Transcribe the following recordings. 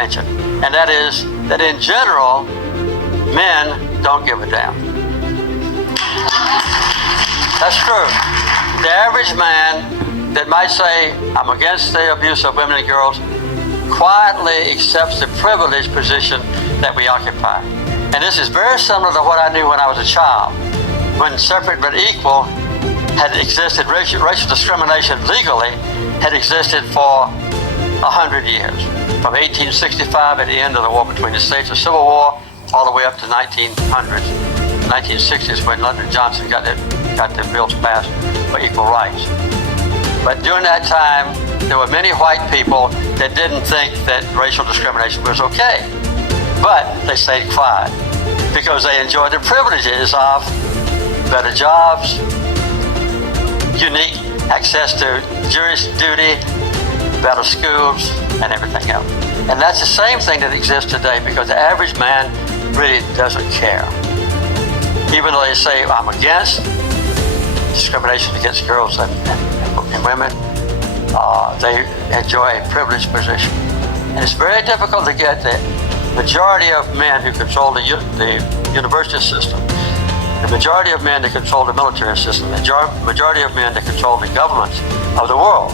mention, and that is that in general, men don't give a damn. That's true. The average man that might say, I'm against the abuse of women and girls, quietly accepts the privileged position that we occupy. And this is very similar to what I knew when I was a child, when separate but equal had existed, racial discrimination legally had existed for 100 years. From 1865 at the end of the war between the states, the Civil War, all the way up to 1900s. 1960s when Lyndon Johnson got the bills passed for equal rights. But during that time, there were many white people that didn't think that racial discrimination was okay. But they stayed quiet because they enjoyed the privileges of better jobs, unique access to jury duty, better schools, and everything else. And that's the same thing that exists today because the average man really doesn't care. Even though they say, I'm against discrimination against girls and women, they enjoy a privileged position. And it's very difficult to get the majority of men who control the university system, the majority of men that control the military system, the majority of men that control the governments of the world,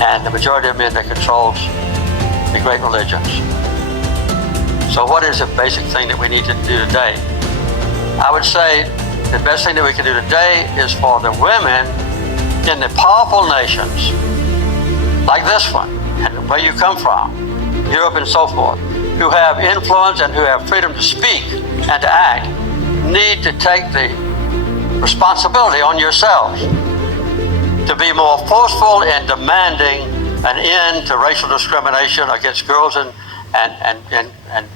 and the majority of men that controls the great religions. So what is the basic thing that we need to do today? I would say the best thing that we can do today is for the women in the powerful nations, like this one, and where you come from, Europe and so forth, who have influence and who have freedom to speak and to act, need to take the responsibility on yourselves to be more forceful in demanding an end to racial discrimination against girls and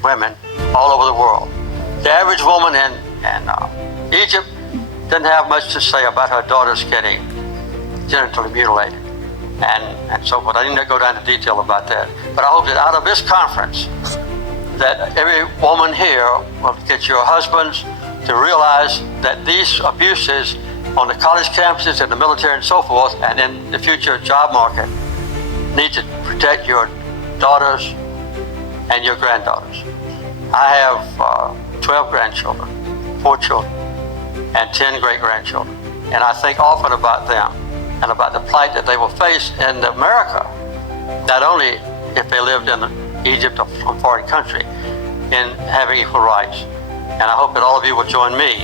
women all over the world. The average woman in Egypt didn't have much to say about her daughters getting genitally mutilated and so forth. I didn't go into detail about that. But I hope that out of this conference, that every woman here will get your husbands to realize that these abuses on the college campuses and the military and so forth, and in the future job market, need to protect your daughters and your granddaughters. I have 12 grandchildren, 4 children, and 10 great-grandchildren. And I think often about them and about the plight that they will face in America, not only if they lived in Egypt or some foreign country, in having equal rights. And I hope that all of you will join me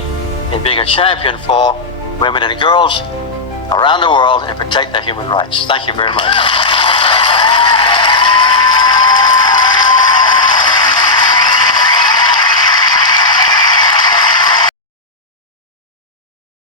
in being a champion for women and girls around the world and protect their human rights. Thank you very much.